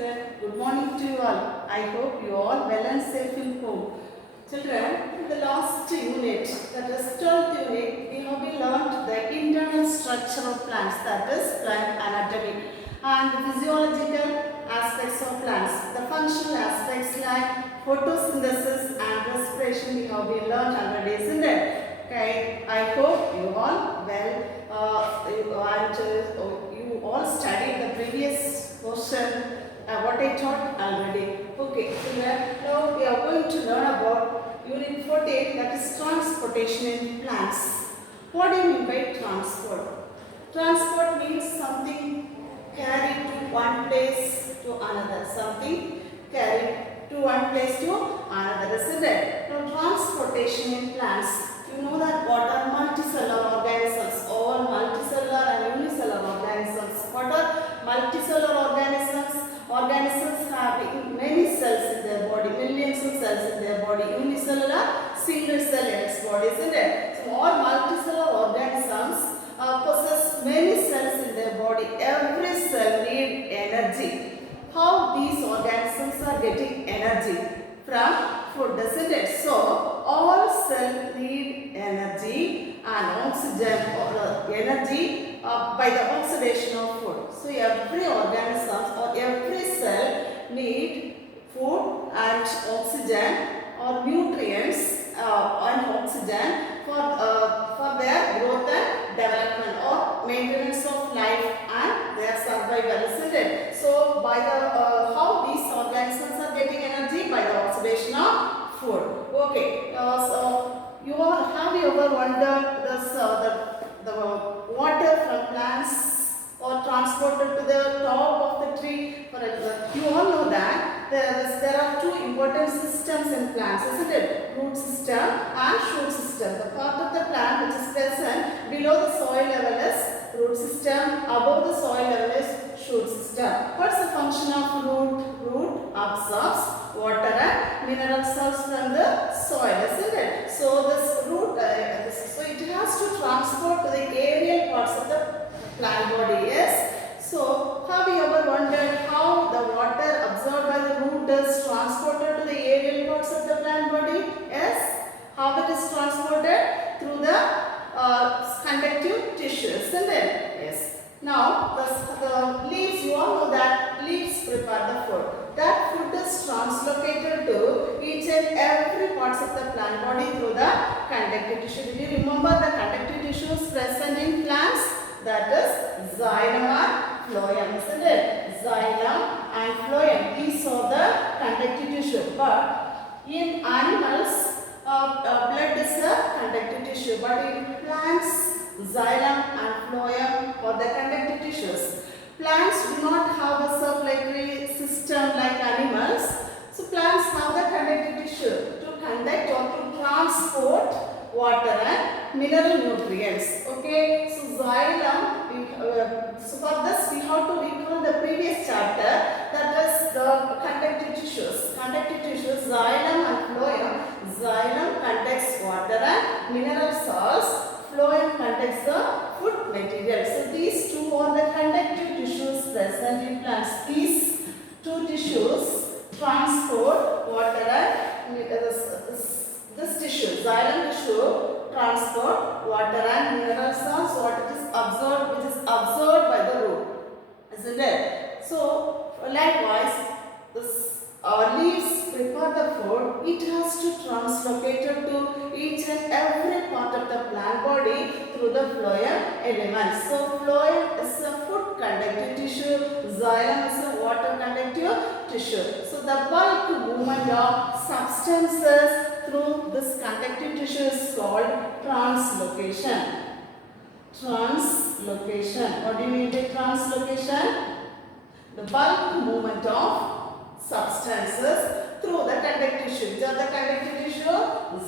children. Good morning to you all. I hope you all well and safe in home. Children, in the last unit, that is 12th unit, we have been learnt the internal structure of plants, that is plant anatomy, and the physiological aspects of plants. The functional aspects like photosynthesis and respiration we have been learnt already, isn't it? Okay, I hope you all you all studied the previous portion what I taught already. Okay, so now we are going to learn about unit 14, that is transportation in plants. What do you mean by transport? Transport means something carried to one place to another. Something carried to one place to another, isn't it? Now transportation in plants. You know that what are multicellular organisms? All multicellular and unicellular organisms. What are multicellular organisms? Organisms having many cells in their body, millions of cells in their body. Unicellular, single cell in its body, isn't it? So all multicellular organisms possess many cells in their body. Every cell needs energy. How these organisms are getting energy? From food, isn't it? So all cells need energy and oxygen or energy by the oxidation of food. So every organism or every cell need food and oxygen or nutrients and oxygen for their growth and development or maintenance of life and their survival, isn't it? So by the how these organisms are getting energy? By the oxidation of food. Okay, so have you ever wondered this the water from plants or transported to the top of the tree? For example, you all know that there are two important systems in plants, isn't it? Root system and shoot system. The part of the plant which is present below the soil level is root system, above the soil level is shoot system. What's the function of root? Root absorbs water and mineral salts from the soil, isn't it? So this root, so it has to transport to the aerial parts of the plant body, yes? So have you ever wondered how the water absorbed by the root is transported to the aerial parts of the plant body? Yes? How it is transported? Through the conductive tissue, isn't it? Yes. Now the leaves, you all know that leaves prepare the food. That food is translocated to each and every parts of the plant body through the conductive tissue. Did you remember the conductive tissues present in plants? That is xylem and phloem, isn't it? Xylem and phloem. These are the conductive tissue. But in animals, blood is a conductive tissue. But in plants, xylem and phloem are the conductive tissues. Plants do not have a circulatory system like animals. So plants have the conductive tissue to conduct or to transport water and mineral nutrients. Okay, so xylem, so for this we have to recall the previous chapter, that is the conductive tissues. Conductive tissues, xylem and phloem. Xylem conducts water and mineral salts. Phloem conducts the food material. So these two are the conductive tissues present in plants. These two tissues transport water and this tissue, xylem tissue, transport water and mineral salts, what it is absorbed, which is absorbed by the root, isn't it? So likewise, this leaves prepare the food. It has to translocate it to each and every part of the plant body through the phloem elements. So phloem is a food conductive tissue, xylem is a water conductive tissue. So the bulk movement of substances through this conductive tissue is called translocation. Translocation. What do you mean by translocation? The bulk movement of substances through the conductive tissue. Which are the conductive tissue?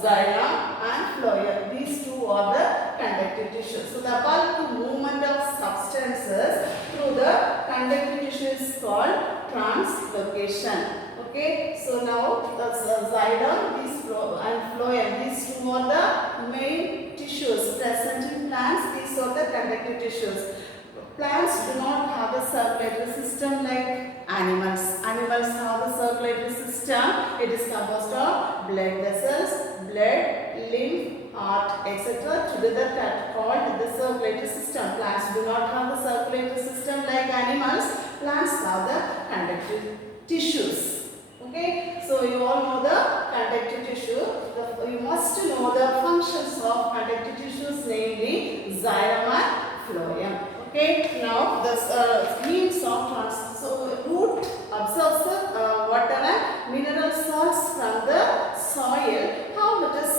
Xylem and phloem. These two are the conductive tissue. So the bulk movement of substances through the conductive tissue is called translocation. Okay, so now the xylem and phloem, these two are the main tissues present in plants. These are the conductive tissues. Plants do not have a circulatory system like animals. It is composed of blood vessels, blood, lymph, heart, etc. Together called the circulatory system. Plants do not have the circulatory system like animals. Plants have the conductive tissues. Okay, so you all know the conductive tissue. You must know the functions of conductive tissues, namely xylem and phloem. Okay, now the means of transport. So root absorbs the water and mineral salts from the soil. How it is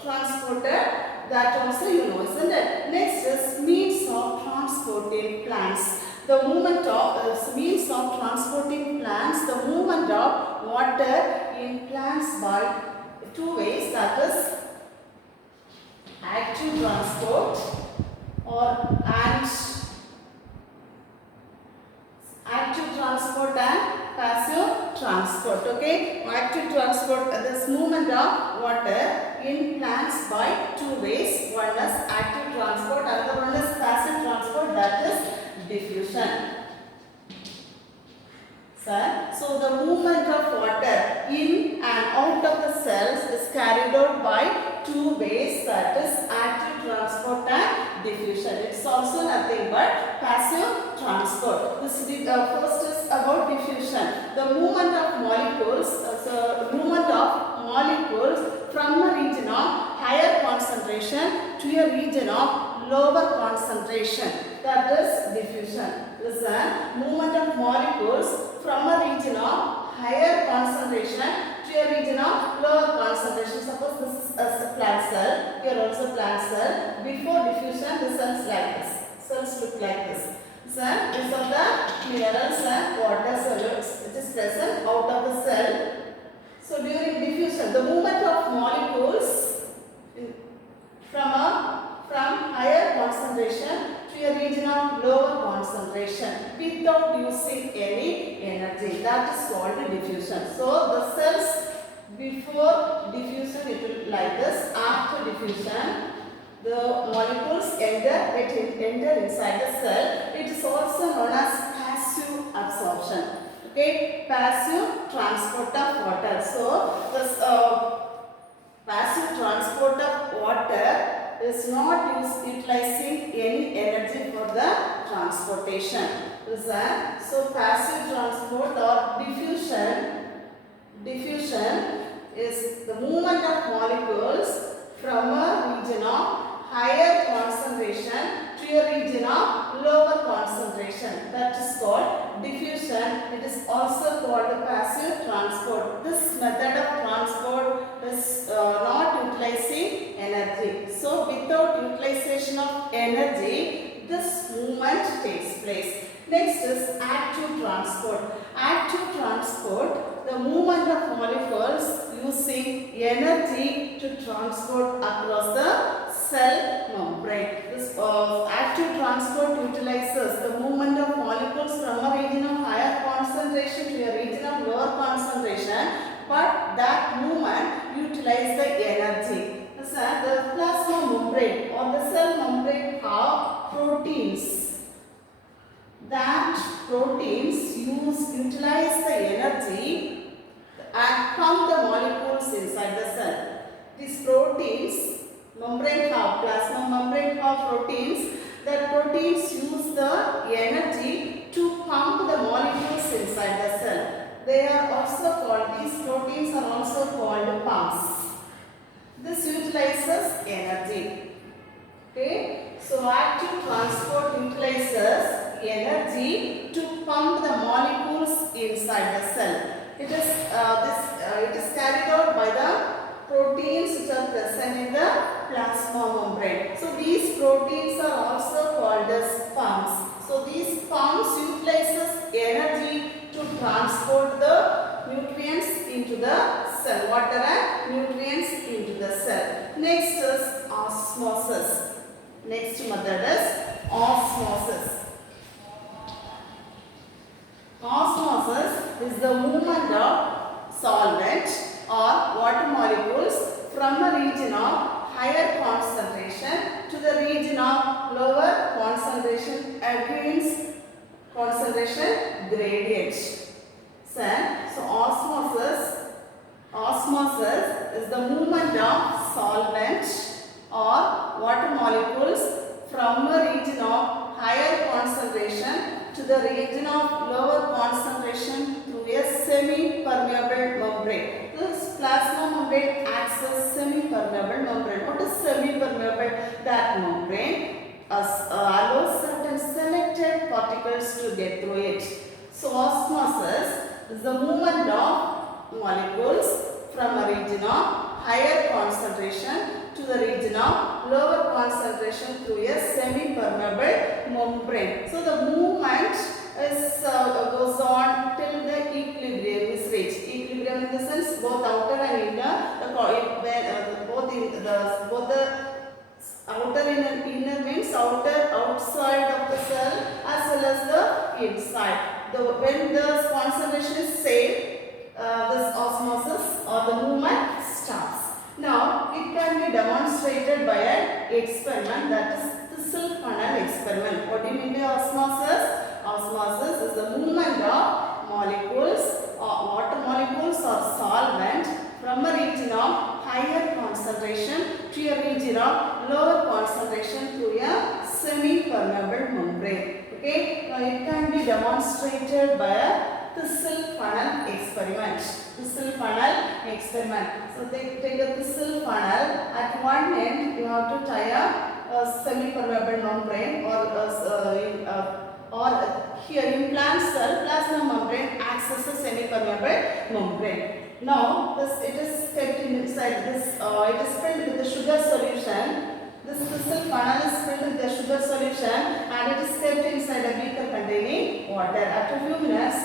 transported, that also you know, isn't it? Next is means of transport in plants. The movement of means of transporting plants, the movement of water in plants by two ways, that is active transport and active transport and passive transport. Okay, active transport, this movement of water in plants by two ways. One is active transport, another one is passive transport, that is diffusion. So the movement of water in and out of the cells is carried out by two ways, that is active transport and diffusion. It's also nothing but passive transport. This first is about diffusion. The movement of molecules, from a region of higher concentration to a region of lower concentration, that is diffusion. Listen, movement of molecules from a region of higher concentration to a region of lower concentration. Suppose this is a plant cell, here also plant cell. Before diffusion, the cells like this. Cells look like this. So, these are the minerals and water solids which is present out of the cell. So, during diffusion, the movement of molecules from higher concentration to a region of lower concentration without using any energy, that is called diffusion. So the cells before diffusion it will like this. After diffusion the molecules enter inside the cell. It is also known as passive absorption. Okay, passive transport of water. So this passive transport of water is not utilizing any energy for the transportation. So passive transport or diffusion is the movement of molecules from a region of higher concentration to a region of lower concentration, that is called diffusion. It is also called passive transport. This method of transport is not utilizing energy. So without utilization of energy, this movement takes place. Next is active transport. Active transport, the movement of molecules using energy to transport across the cell membrane. This active transport utilizes the movement of molecules from a region of higher concentration to a region of lower concentration, but that movement utilizes the energy. The plasma membrane or the cell membrane have proteins. That proteins utilize the energy and pump the molecules inside the cell. These proteins, plasma membrane have proteins. The proteins use the energy to pump the molecules inside the cell. They are also called, these proteins are also called pumps. This utilizes energy. Okay, so active transport utilizes energy to pump the molecules inside the cell. It is carried out by the proteins which are present in the plasma membrane. So these proteins are also called as pumps. So these pumps utilizes energy to transport the nutrients into the cell, water and nutrients into the cell. Next is osmosis. Next method is osmosis. Osmosis is the movement of solvent or water molecules from a region of higher concentration to the region of lower concentration against concentration gradient. So osmosis is the movement of solvent or water molecules from a region of higher concentration to the region of lower concentration through a semi-permeable membrane. This plasma membrane acts as semi-permeable membrane. What is semi-permeable? That membrane allows certain selected particles to get through it. So osmosis is the movement of molecules from a region of higher concentration to the region of lower concentration through a semi-permeable membrane. So the movement is goes on till the equilibrium is reached. Equilibrium in the sense both outer and inner. Both the outer and inner means outside of the cell as well as the inside. When the concentration is same, this osmosis or the movement starts. Now, it can be demonstrated by an experiment, that is Thistle funnel experiment. What do you mean by osmosis? Osmosis is the movement of molecules or water molecules or solvent from a region of higher concentration to a region of lower concentration through a semi-permeable membrane. Okay, now it can be demonstrated by a Thistle funnel experiment. Thistle funnel experiment. So take a thistle funnel. At one end, you have to tie a semi-permeable membrane, or here in plant cell, plasma membrane acts as a semi-permeable membrane. Now, it is kept inside this. It is filled with the sugar solution. This thistle funnel is filled with the sugar solution and it is kept inside a beaker containing water. After a few minutes,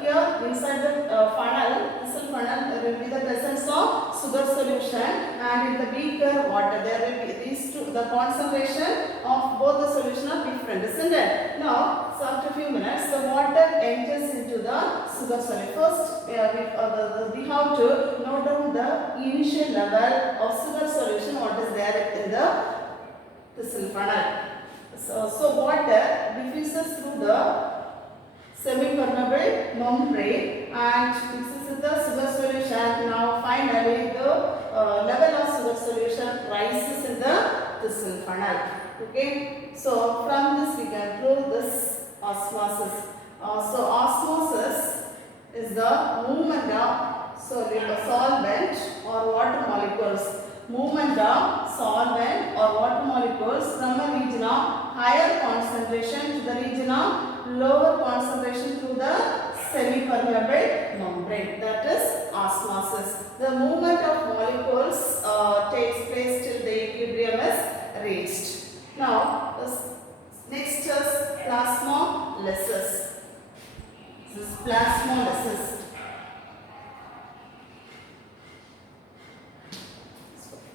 here inside the funnel, thistle funnel, there will be the presence of sugar solution, and in the beaker water, there will be these two. The concentration of both the solution are different, isn't it? Now, so after a few minutes, the water enters into the sugar solution. First, we have to note down the initial level of sugar solution, what is there in the thistle funnel. So water diffuses through the semi-permeable membrane and mixes with the sugar solution. Now finally the level of sugar solution rises in the thistle funnel. Okay, so from this we can prove this osmosis. So osmosis is the movement of solvent or water molecules. Movement of solvent or water molecules from a region of higher concentration to the region of lower concentration through the semi-permeable membrane. That is osmosis. The movement of molecules takes place till the equilibrium is reached. Now, next is plasmolysis. This is plasmolysis.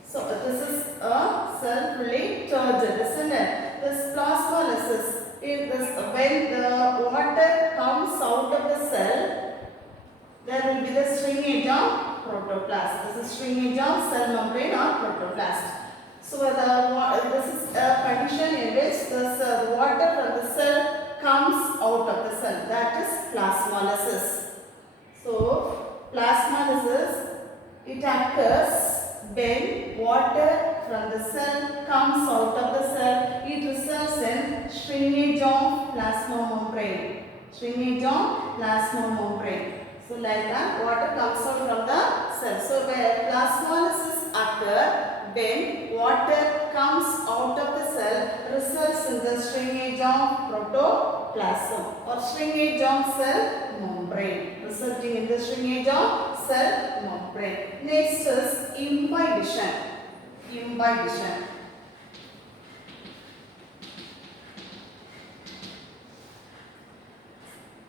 So this is a cell fully turgid, isn't it? This plasmolysis is when the water comes out of the cell, there will be the shrinkage of protoplast. This is shrinkage of cell membrane or protoplast. So this is a condition in which the water from the cell comes out of the cell. That is plasmolysis. So plasmolysis, it occurs when water from the cell comes out of the cell. It results in shrinkage of plasma membrane. Shrinkage of plasma membrane. So like that, water comes out from the cell. So where plasmolysis occurs when water comes out of the cell, results in the shrinkage of protoplasm or shrinkage of cell membrane, resulting in the shrinkage of cell membrane. Next is imbibition. Imbibition.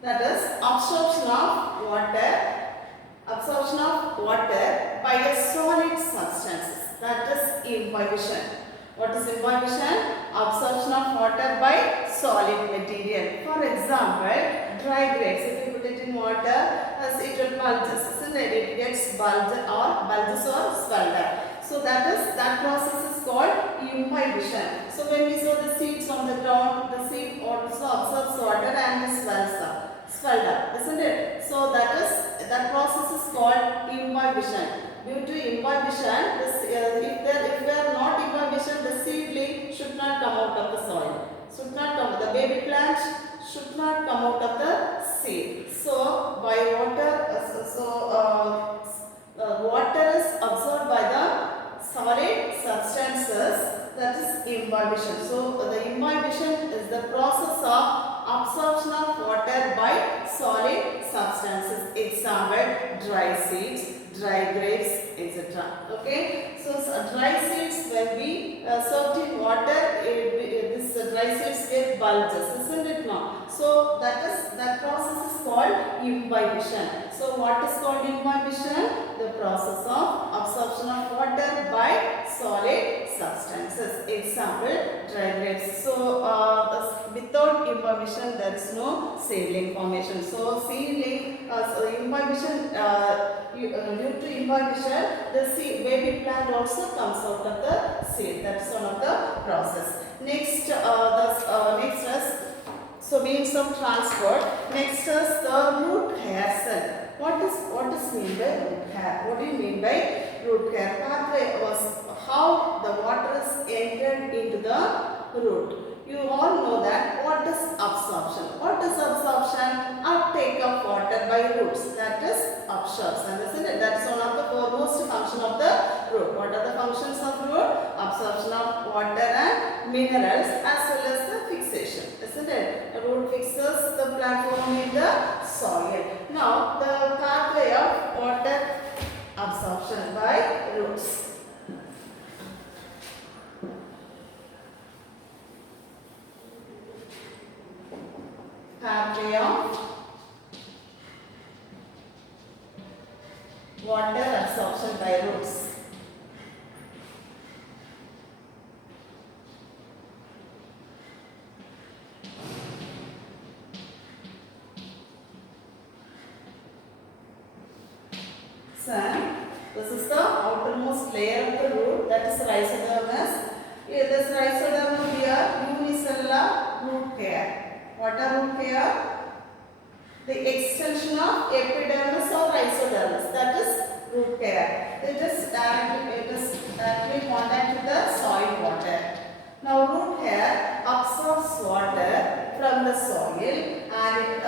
That is absorption of water by a solid substance. That is imbibition. What is imbibition? Absorption of water by solid material. For example, dry grapes. If you put it in water, it will bulges, isn't it? It gets bulges or swelled up. So that process is called imbibition. So when we sow the seeds on the ground, the seed also absorbs water and swells up. swelled up, isn't it? So that process is called imbibition. Due to imbibition, if they are not imbibation, the seedling should not come out of the soil. Should not come. The baby plant should not come out of the seed. So by water, water is absorbed by the solid substances, that is imbibition. So the imbibition is the process of absorption of water by solid substances. Example, dry seeds, dry grapes, etc. Okay. So dry seeds, when we soaked in water, this dry seeds get bulges, isn't it now? So that process is called imbibition. So what is called imbibition? The process of absorption of water by solid substances. Example, dry grapes. So without imbibition, there is no seedling formation. So seedling, imbibition, due to imbibition, the baby plant also comes out of the seed. That's one of the process. Next, next is means of transport. Next is the root hair cell. What is mean by root hair? What do you mean by root hair? Pathway was how the water is entered into the root. You all know that. What is absorption? What is absorption? Uptake of water by roots. That is absorption, isn't it? That's one of the foremost function of the root. What are the functions of root? Absorption of water and minerals as well as the fixation, isn't it? The root fixes the plant form in the soil. Now the pathway of water absorption by roots. Pathway of water absorption by roots. So, this is the outermost layer of the root, that is rhizodermis. Here, this rhizodermis here, unicellular root hair. What are root hair? The extension of epidermis or rhizodermis, that is root hair. It is directly contact with the soil water. Now root hair absorbs water from the soil and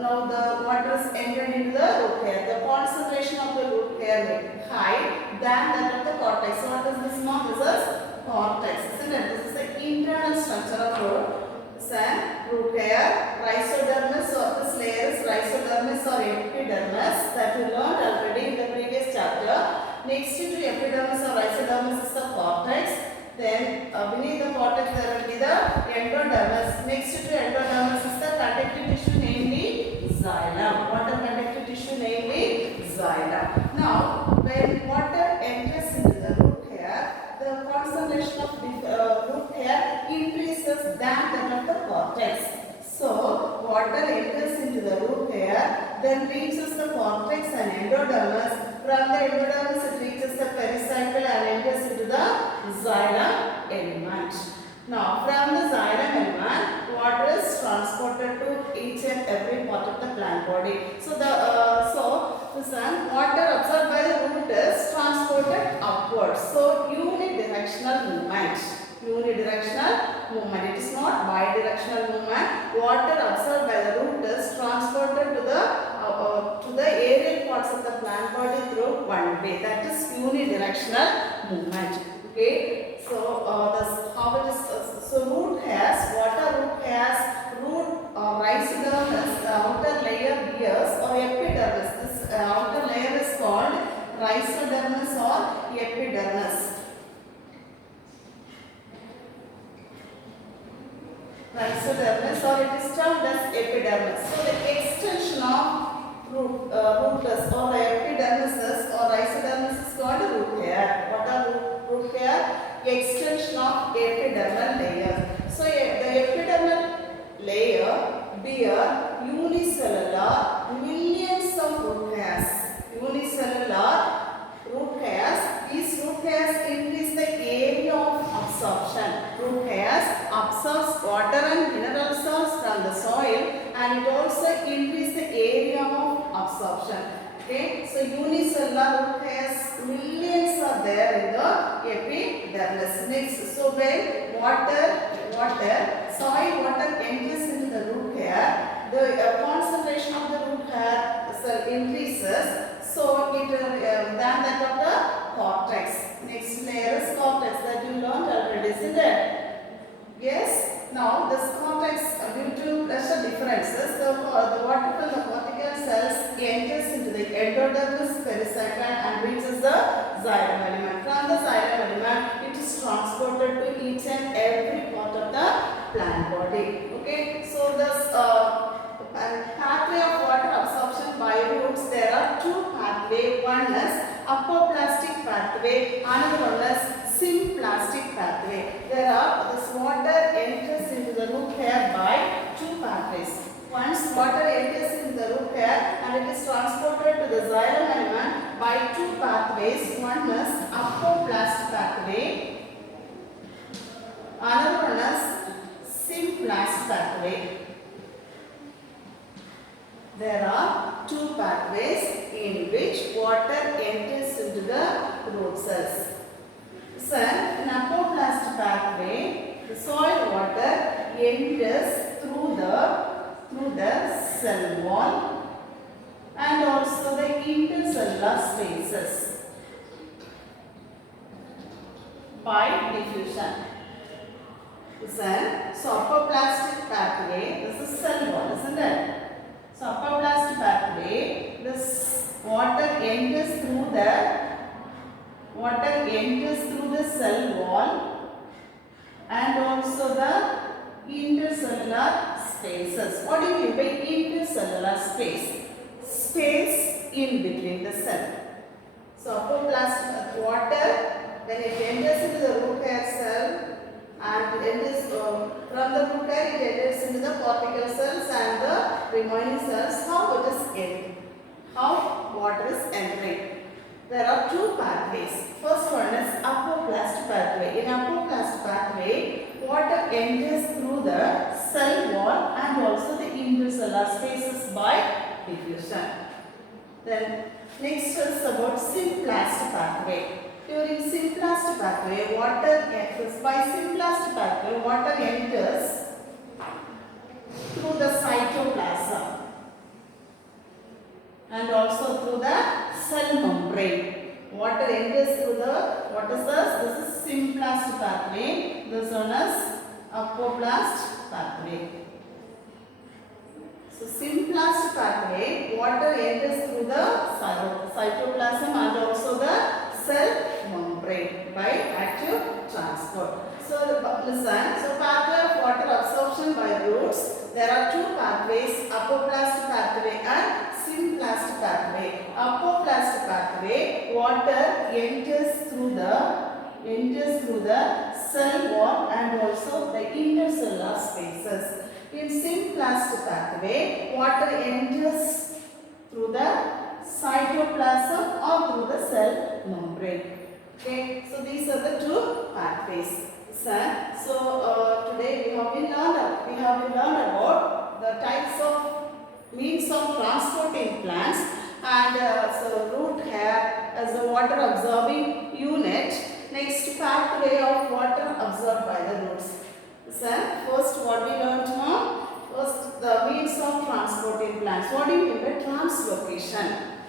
now the water is entered into the root hair. The concentration of the root hair may be high than that of the cortex. So what is this now? This is cortex, isn't it? This is the internal structure of root. Root hair, rhizodermis, or this layer is rhizodermis or epidermis that we learned already in the previous chapter. Next to epidermis or rhizodermis is the cortex. Then beneath the cortex there will be the endodermis. Next to endodermis is the conductive tissue, namely xylem. What are conductive tissue, namely xylem. Now when water enters into the root hair, the concentration of root hair increases than that of the cortex. So water enters into the root hair, then reaches the cortex and endodermis. From the endodermis it reaches the pericycle and enters into the xylem element. Now from the xylem element, water is transported to each and every part of the plant body. So water absorbed by the root is transported upwards. So unidirectional movement. Unidirectional movement. It is not bidirectional movement. Water absorbed by the root is transported to the aerial parts of the plant body through one way. That is unidirectional movement. Okay. So this how it is. So root hairs. Water root hairs. Root rhizodermis. Outer layer bears or epidermis. This outer layer is called rhizodermis or epidermis. Rhizodermis, or it is termed as epidermis. So the extension of rootless or epidermis or rhizodermis is called root hair. What are root hair? Extension of epidermal layer. So the epidermal layer bear unicellular millions of root hairs. Unicellular root hairs. These root hairs increase the area of absorption. Root hairs absorbs water and mineral salts from the soil and it also increase the area of absorption. Okay, so unicellular root hairs, millions are there in the epidermis. Next, so when soil water enters into the root hair, the concentration of the root hair cell increases. So it than that of the cortex. Next layer is cortex that you learned already, isn't it? Yes. Now this cortex, due to pressure differences, the vertical, the cortical cells enters into the endodermis pericycle and reaches the xylem element. From the xylem element, it is transported to each and every part of the plant body. Okay. So this pathway of water absorption by roots, there are two pathways. One is apoplastic pathway, another one is symplastic pathway. There are this water enters into the root hair by two pathways. Once water enters into the root hair and it is transported to the xylem element by two pathways. One is apoplastic pathway, another one is symplastic pathway. There are two pathways in which water enters into the root cells. So, in apoplastic pathway, the soil water enters through the cell wall and also the intercellular spaces by diffusion. So apoplastic pathway, this is cell wall, isn't it? So apoplastic pathway, this water enters through the cell wall and also the intercellular spaces. What do you mean by intercellular space? Space in between the cell. So apoplastic water, when it enters into the root hair cell and enters from the root hair, it enters into the cortical cells and the remaining cells. How it is entering? How water is entering? There are two pathways. First one is apoplastic pathway. In apoplastic pathway, water enters through the cell wall and also the intercellular spaces by diffusion. Then next is about symplastic pathway. During symplastic pathway, water enters through the cytoplasm and also through the cell membrane. Water enters through the, what is this? This is symplastic pathway. This one is apoplast pathway. So symplastic pathway, water enters through the cytoplasm and also the cell membrane by active transport. So listen, so pathway of water absorption by roots, there are two pathways, apoplastic pathway and symplastic pathway. Apoplastic pathway, water enters through the cell wall and also the intercellular spaces. In symplastic pathway, water enters through the cytoplasm or through the cell membrane. Okay, so these are the two pathways. So today we have been learned about the types of means of transport in plants and so root hair as a water absorbing unit. Next, pathway of water absorbed by the roots. First what we learned now? First, the means of transport in plants. What do you mean by translocation?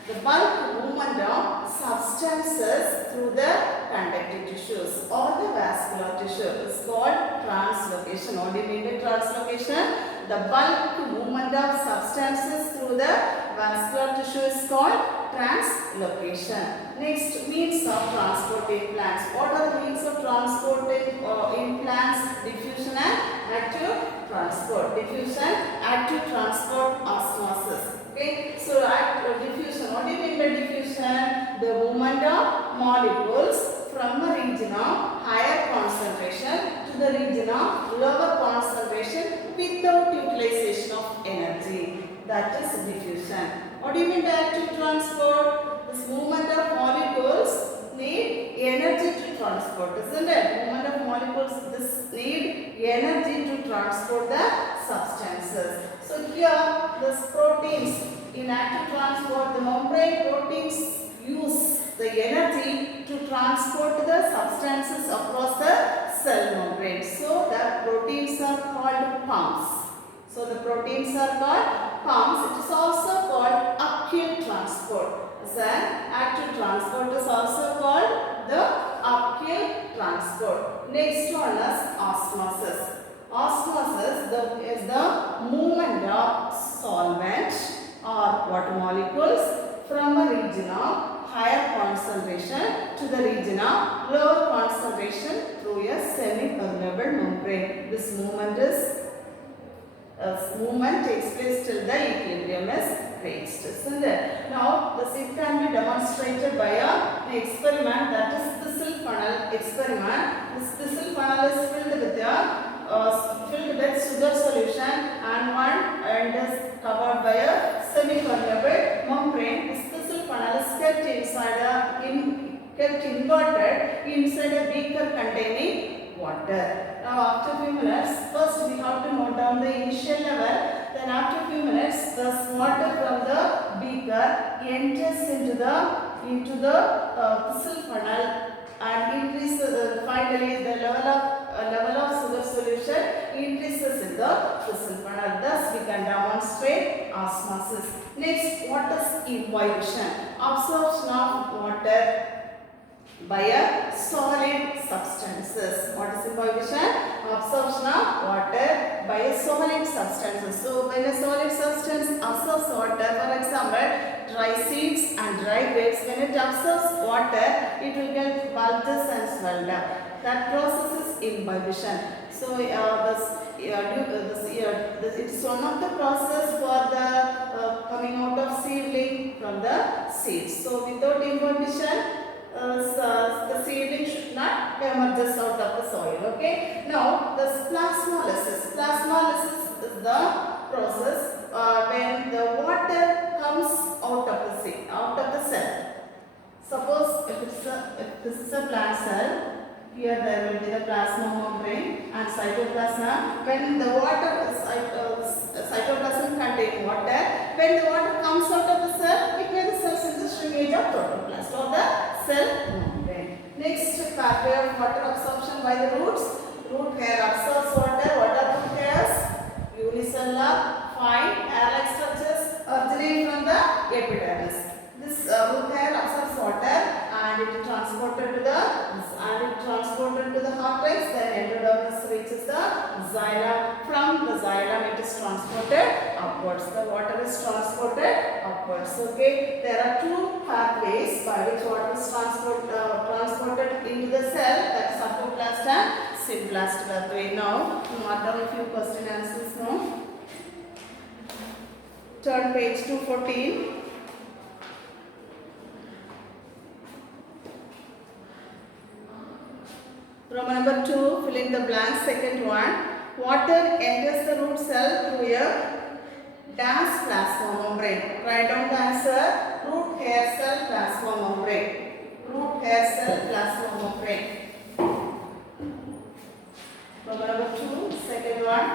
The bulk movement of substances through the conductive tissues or the vascular tissue is called translocation. What do you mean by translocation? The bulk movement of substances through the vascular tissue is called translocation. Next, means of transport in plants. What are the means of transport in plants? Diffusion and active transport. Diffusion, active transport, osmosis. Okay, so diffusion. What do you mean by diffusion? The movement of molecules from a region of higher concentration to the region of lower concentration without utilization of energy. That is diffusion. What do you mean by active transport? This movement of molecules need energy to transport, isn't it? Movement of molecules, this need energy to transport the substances. So So here the proteins in active transport, the membrane proteins use the energy to transport the substances across the cell membrane. So the proteins are called pumps. So the proteins are called pumps. It is also called uphill transport. As an active transport is also called the uphill transport. Next one is osmosis. Osmosis is the movement of solvent or water molecules from a region of higher concentration to the region of lower concentration through a semi-permeable membrane. This movement takes place till the equilibrium is reached, isn't it? Now, it can be demonstrated by an experiment, that is Thistle funnel experiment. This Thistle funnel is filled with sugar solution and one end is covered by a semi-permeable membrane. This Thistle funnel is kept inverted inside a beaker containing water. Now after few minutes, first we have to note down the initial level. Then after few minutes, the water from the beaker enters into the Thistle funnel and increases. Finally, the level of sugar solution increases in the Thistle funnel. Thus, we can demonstrate osmosis. Next, what is imbibition? Absorption of water by a solid substances. What is imbibition? Absorption of water by a solid substances. So when a solid substance absorbs water, for example, dry seeds and dry grapes, when it absorbs water, it will get bulges and swelled up. That process is imbibition. So it's one of the process for the coming out of seedling from the seeds. So without imbibition, the seedling should not emerge out of the soil. Okay. Now the plasmolysis. Plasmolysis is the process when the water comes out of the cell. Suppose if this is a plant cell, here there will be the plasma membrane and cytoplasm. When the cytoplasm contains water, when the water comes out of the cell, it may the cell synthesis shrinkage of protoplast or the cell membrane. Next, pathway of water absorption by the roots. Root hair absorbs water. What are root hairs? Unicellular, fine, hair-like structures originate from the epidermis. This root hair absorbs water and it is transported to the heart rays. Then endodermis reaches the xylem. From the xylem, it is transported upwards. The water is transported upwards. Okay, there are two pathways by which water is transported into the cell. That is apoplast and symplast pathway. Now, mark down a few question answers now. Turn page 214. Roman number 2, fill in the blank. Second one, water enters the root cell through a dash plasma membrane. Write down the answer. Root hair cell plasma membrane. Root hair cell plasma membrane. Roman number 2, second one,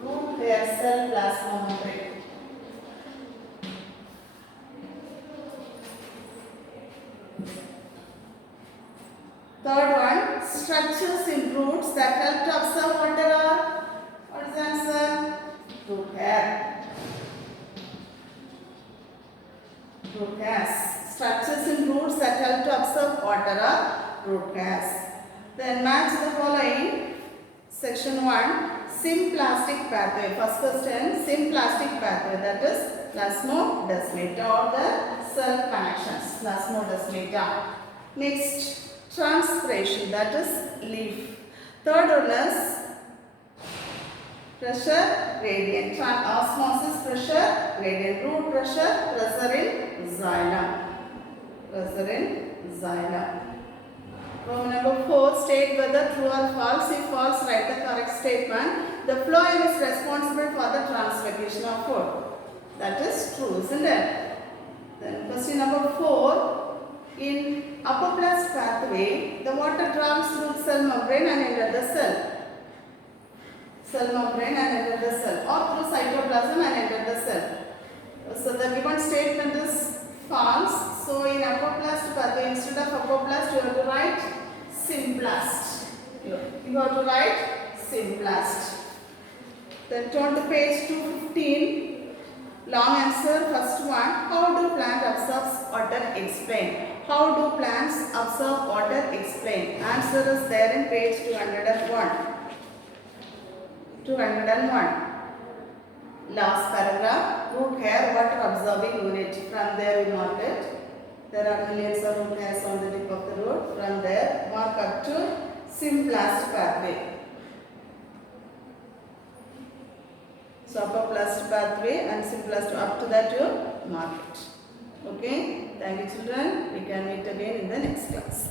root hair cell plasma membrane. Third one, structures in roots that help to absorb water are, what is the answer? Root hair. Root hairs. Structures in roots that help to absorb water are root hairs. Then match the following. Section 1, symplastic pathway. First question, symplastic pathway, that is plasmodesmata or the cell connections. Plasmodesmata. Next, transpiration, that is leaf. Third one is pressure gradient. Osmosis, pressure gradient. Root pressure in xylem. Pressure in xylem. Roman number 4, state whether true or false. If false, write the correct statement. The phloem is responsible for the translocation of food. That is true, isn't it? Then question number 4. In apoplast pathway, the water travels through cell membrane and enter the cell. cell membrane and enter the cell, or through cytoplasm and enter the cell. So the given statement is false. So in apoplast pathway, instead of apoplast, you have to write symplast. You have to write symplast. Then turn to page 215. Long answer, first one. How do plants absorb water? Explain. How do plants absorb water? Explain. Answer is there in page 201. 201. Last paragraph. Root hair, water absorbing unit. From there we mark it. There are millions of root hairs on the tip of the root. From there, mark up to symplast pathway. So apoplast pathway and symplast, up to that you mark it. Okay. Thank you children. We can meet again in the next class.